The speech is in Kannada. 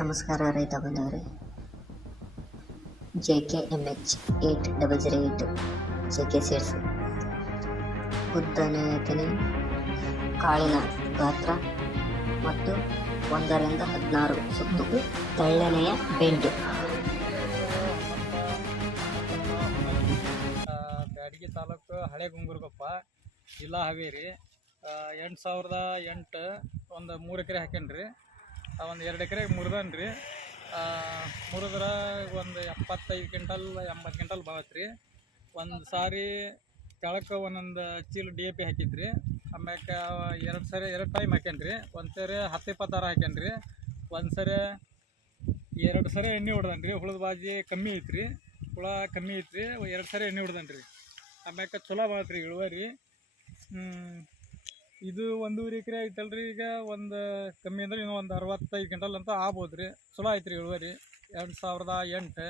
ನಮಸ್ಕಾರ ರೈತ ಬಂದವರೇ. JKMH 8008 JK ಸೀಡ್ಸ್ ಉದ್ದನೆಯ ತೆನೆ, ಕಾಳಿನ ಗಾತ್ರ ಮತ್ತು 1ರಿಂದ 16 ಸುತ್ತು, ತೆಳ್ಳನೆಯ ಬೆಂಡು. ಬ್ಯಾಡಗಿ ತಾಲೂಕು ಹಳೆ ಗುಂಗುರ್ಗೊಪ್ಪ, ಜಿಲ್ಲಾ ಹಾವೇರಿ. 2008 ಒಂದು 3 ಎಕರೆ ಹಾಕೇನ್ರಿ. ಒಂದು 2 ಎಕರೆ ಮುರಿದನ್ರಿ. ಮುರಿದ್ರೆ ಒಂದು 75 ಕ್ವಿಂಟಲ್ 80 ಕ್ವಿಂಟಲ್ ಬರತ್ರಿ. ಒಂದು ಸಾರಿ ಕೆಳಕ್ಕೆ ಒಂದೊಂದು ಚೀಲ DAP ಹಾಕಿದ್ರಿ. ಆಮ್ಯಾಕೆ 2 ಟೈಮ್ ಹಾಕೇನ್ರಿ. ಒಂದು ಸರಿ 10-20 ಹಾಕೇನ್ರಿ. ಒಂದು ಸರಿ 2 ಸರಿ ಎಣ್ಣೆ ಹೊಡ್ದನ್ರಿ. ಹುಳದ ಬಾಜಿ ಕಮ್ಮಿ ಐತ್ರಿ, ಹುಳ ಕಮ್ಮಿ ಐತ್ರಿ. 2 ಸರಿ ಎಣ್ಣೆ ಹೊಡ್ದನ್ರಿ. ಆಮ್ಯಾಕೆ ಚಲೋ ಬರತ್ರಿ ಇಳುವರಿ. ಇದು 1.5 ಎಕರೆ ಐತಲ್ರಿ. ಈಗ ಒಂದು ಕಮ್ಮಿ ಅಂದ್ರೆ ಇನ್ನೂ ಒಂದು 65 ಕ್ವಿಂಟಲ್ ಅಂತ ಆಗ್ಬೋದು ರೀ. ಚಲೋ ಐತ್ರಿ ಇಳುವರಿ. 2008